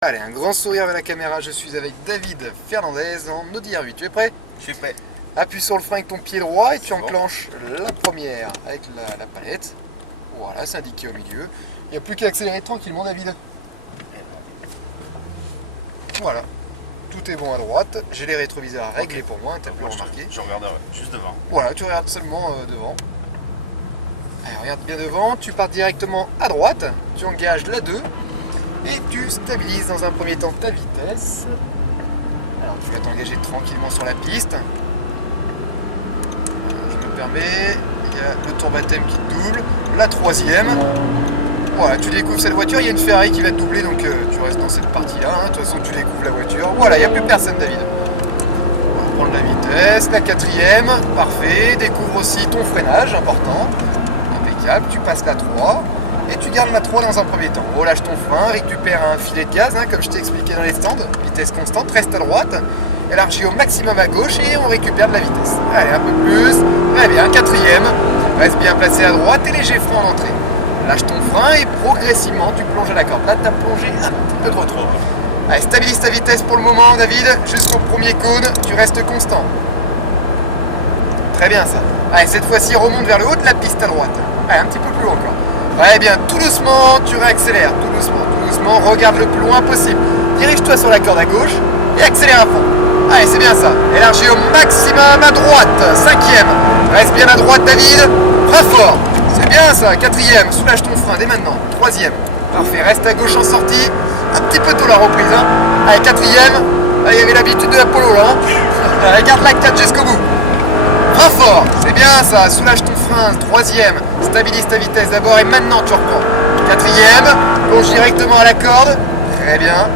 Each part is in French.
Allez, un grand sourire vers la caméra, je suis avec David Fernandez en Audi R8. Tu es prêt? Je suis prêt. Appuie sur le frein avec ton pied droit et tu Bon. enclenches la première avec la palette. Voilà, c'est indiqué au milieu. Il n'y a plus qu'à accélérer tranquillement, David. Voilà, tout est bon à droite. J'ai les rétroviseurs réglés pour moi, tu as pu le remarquer. Je regarde juste devant. Voilà, tu regardes seulement devant. Allez, regarde bien devant, tu pars directement à droite, tu engages la 2 et tu stabilises dans un premier temps ta vitesse. Alors tu vas t'engager tranquillement sur la piste. Je me permets, il y a le tourbathème qui te double, la troisième. Voilà, tu découvres cette voiture, il y a une Ferrari qui va te doubler, donc tu restes dans cette partie-là. De toute façon, tu découvres la voiture. Voilà, il n'y a plus personne, David. On va prendre la vitesse, la quatrième, parfait. Découvre aussi ton freinage, important. Impeccable, tu passes la 3 et tu gardes la 3 dans un premier temps. Relâche ton frein, récupère un filet de gaz, comme je t'ai expliqué dans les stands. Vitesse constante, reste à droite, élargis au maximum à gauche et on récupère de la vitesse. Allez, un peu plus, très bien, quatrième. Reste bien placé à droite et léger frein en entrée. Lâche ton frein et progressivement tu plonges à la corde. Là tu as plongé un petit peu trop. Allez, stabilise ta vitesse pour le moment, David. Jusqu'au premier cône, tu restes constant. Très bien ça. Allez, cette fois-ci remonte vers le haut de la piste à droite. Allez, un petit peu plus haut encore. Très bien, tout doucement, tu réaccélères. Tout doucement, regarde le plus loin possible. Dirige-toi sur la corde à gauche et accélère à fond. Allez, c'est bien ça. Élargis au maximum à droite. Cinquième. Reste bien à droite, David. Frein fort. C'est bien ça. Quatrième. Soulage ton frein dès maintenant. Troisième. Parfait. Reste à gauche en sortie. Un petit peu tôt la reprise. Allez, quatrième. Là, il y avait l'habitude de l'Apollo là. Allez, garde la 4 jusqu'au bout. Frein fort. C'est bien ça. Soulage ton frein. Troisième. Stabilise ta vitesse d'abord et maintenant tu reprends. Quatrième. Plonge directement à la corde. Très bien.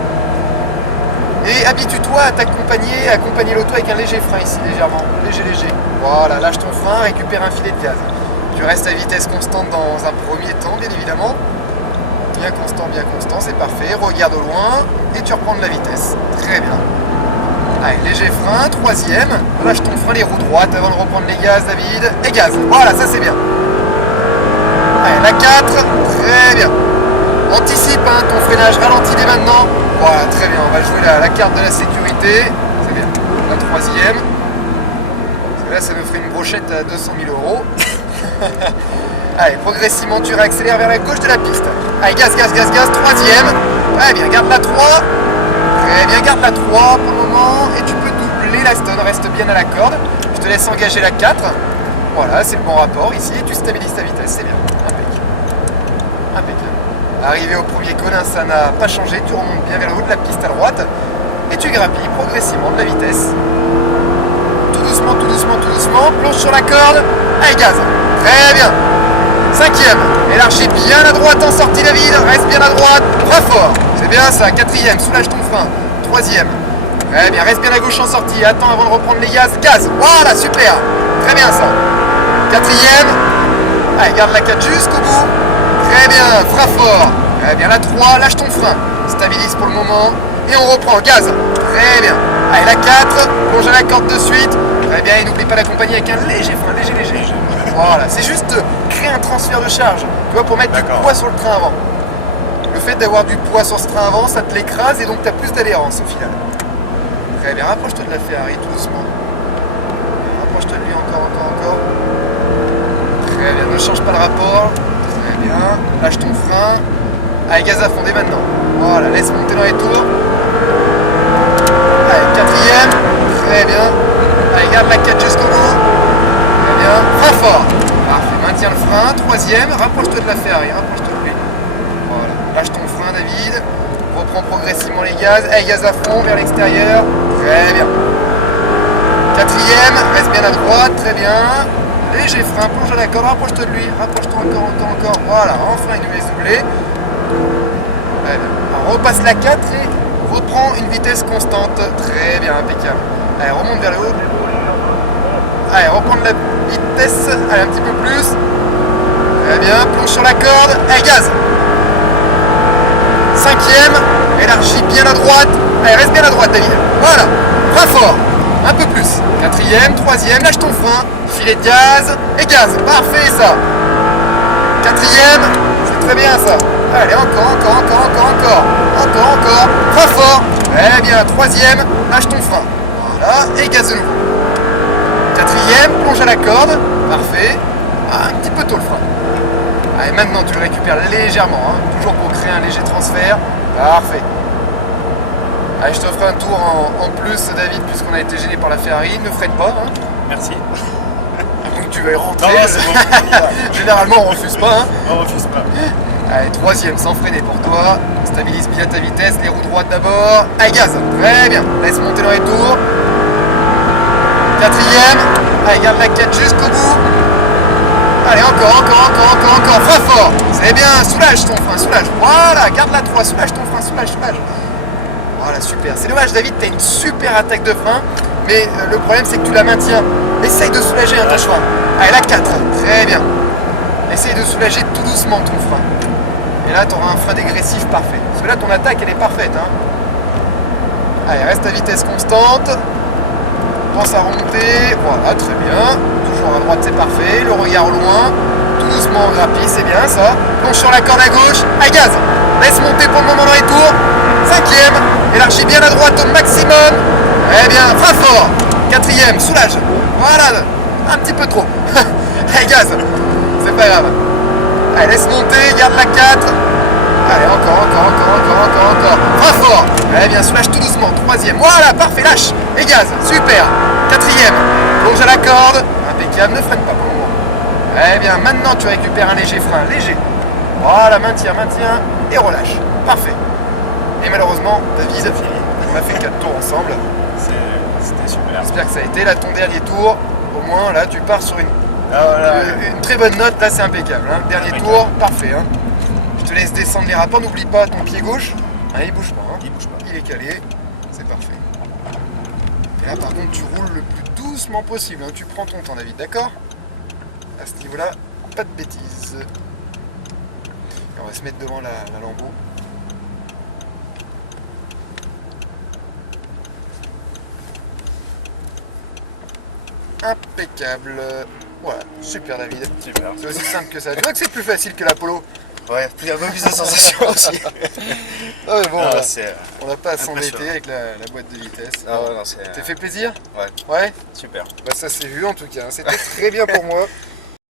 Et habitue-toi à accompagner l'auto avec un léger frein ici, légèrement, léger. Voilà, lâche ton frein, récupère un filet de gaz. Tu restes à vitesse constante dans un premier temps, bien évidemment. Bien constant, c'est parfait. Regarde au loin et tu reprends de la vitesse. Très bien. Allez, léger frein, troisième. Lâche ton frein, les roues droites avant de reprendre les gaz, David. Et gaz, voilà, ça c'est bien. Allez, la 4, très bien. Anticipe ton freinage, ralentis dès maintenant. Voilà, très bien, on va jouer la carte de la sécurité. C'est bien. La troisième. Parce que là, ça nous ferait une brochette à 200 000 €. Allez, progressivement, tu réaccélères vers la gauche de la piste. Allez, gaz. Troisième. Très bien, garde la 3. Très bien, garde la 3 pour le moment. Et tu peux doubler la stone, reste bien à la corde. Je te laisse engager la 4. Voilà, c'est le bon rapport ici. Et tu stabilises ta vitesse, c'est bien. Impeccable. Arrivé au premier cône, ça n'a pas changé, tu remontes bien vers le haut de la piste à droite et tu grappilles progressivement de la vitesse. Tout doucement, plonge sur la corde, allez gaz, très bien. Cinquième, élargis bien à droite en sortie David, reste bien à droite, très fort, c'est bien ça. Quatrième, soulage ton frein. Troisième, très bien, reste bien à gauche en sortie, attends avant de reprendre les gaz, voilà, super, très bien ça. Quatrième, allez, garde la 4 jusqu'au bout. Très bien, frein fort. Très bien, la 3, lâche ton frein. Stabilise pour le moment. Et on reprend, gaz. Très bien. Allez, la 4, plonge à la corde de suite. Très bien, et n'oublie pas d'accompagner avec un léger frein, léger. Voilà, c'est juste créer un transfert de charge. Tu vois, pour mettre du poids sur le train avant. Le fait d'avoir du poids sur ce train avant, ça te l'écrase et donc tu as plus d'adhérence au final. Très bien, rapproche-toi de la Ferrari tout doucement. Rapproche-toi de lui encore. Très bien, ne change pas le rapport. Très bien, lâche ton frein. Allez, gaz à fond dès maintenant. Voilà, laisse monter dans les tours. Allez, quatrième. Très bien. Allez, garde la 4 jusqu'au bout. Très bien. Frein fort. Parfait, maintiens le frein. Troisième, rapproche-toi de la Ferrari. Rapproche-toi de lui. Voilà, lâche ton frein, David. Reprends progressivement les gaz. Allez, gaz à fond vers l'extérieur. Très bien. Quatrième, reste bien à droite. Très bien. Léger frein, plonge à la corde, rapproche-toi de lui, rapproche-toi encore, voilà, enfin une nouvelle doublée. On repasse la 4 et reprend une vitesse constante, très bien, impeccable. Allez, remonte vers le haut. Allez, reprendre la vitesse, allez, un petit peu plus. Très bien, plonge sur la corde, allez, gaz. Cinquième, élargis bien à droite, allez, reste bien à droite, David. Voilà, frein fort, un peu plus. Quatrième, troisième, lâche ton frein. Filet de gaz et gaz, parfait ça. Quatrième, c'est très bien ça. Allez, encore. Très bien, troisième, lâche ton frein. Voilà, et gaz de nouveau. Quatrième, plonge à la corde. Parfait. Ah, un petit peu tôt le frein. Allez, maintenant tu le récupères légèrement, hein, toujours pour créer un léger transfert. Parfait. Allez, je t'offre un tour en plus, David, puisqu'on a été gêné par la Ferrari. Ne freine pas. Hein. Merci. Donc tu vas y rentrer. Non, c'est bon. Généralement, on refuse pas. Hein. On refuse pas. Allez, troisième, sans freiner pour toi. Stabilise bien ta vitesse, les roues droites d'abord. Allez, gaz. Très bien. Laisse monter dans les tours. Quatrième. Allez, garde la 4 jusqu'au bout. Allez, encore. Frein fort. C'est bien. Soulage ton frein, soulage. Voilà, garde la 3. Soulage ton frein, soulage. Voilà, super. C'est dommage, David, tu as une super attaque de frein. Mais le problème, c'est que tu la maintiens. Essaye de soulager ton frein. Allez, la 4. Très bien. Essaye de soulager tout doucement ton frein. Et là, tu auras un frein dégressif parfait. Parce que là, ton attaque, elle est parfaite. Hein. Allez, reste à vitesse constante. Pense à remonter. Voilà, très bien. Toujours à droite, c'est parfait. Le regard au loin. Tout doucement, grappille, c'est bien ça. Plonge sur la corde à gauche. Allez, gaz. Laisse monter pour le moment dans les tours. Cinquième. Élargis bien la droite au maximum. Eh bien, frein fort. Quatrième, soulage. Voilà. Un petit peu trop. Allez, gaz. C'est pas grave. Allez, laisse monter, garde la 4. Allez, encore. Frein fort. Eh bien, soulage tout doucement. Troisième. Voilà, parfait, lâche. Et gaz. Super. Quatrième. Plonge à la corde. Impeccable, ne freine pas pour le moment. Eh bien, maintenant, tu récupères un léger frein. Léger. Voilà, maintiens. Et relâche. Parfait. Et malheureusement, David, on a fait 4 tours ensemble. C'était super. J'espère que ça a été là ton dernier tour. Au moins, là, tu pars sur une très bonne note. Là, c'est impeccable. Hein. Dernier tour, parfait. Hein. Je te laisse descendre les rapports. N'oublie pas ton pied gauche. Ah, il bouge pas. Hein. Il est calé. C'est parfait. Et là, par contre, tu roules le plus doucement possible. Hein. Tu prends ton temps, David. D'accord? À ce niveau-là, pas de bêtises. Et on va se mettre devant la lambeau. Impeccable. Voilà, super David. Super. C'est aussi simple que ça. Tu vois que c'est plus facile que l'Apollo. Ouais, il y a un peu plus de sensations aussi. Ah mais bon, Ah, on n'a pas à s'embêter impressionnant. avec la boîte de vitesse. Ah ouais, non, c'est... T'es fait plaisir? Ouais, Ouais. super. Bah ça s'est vu en tout cas. C'était très bien pour moi.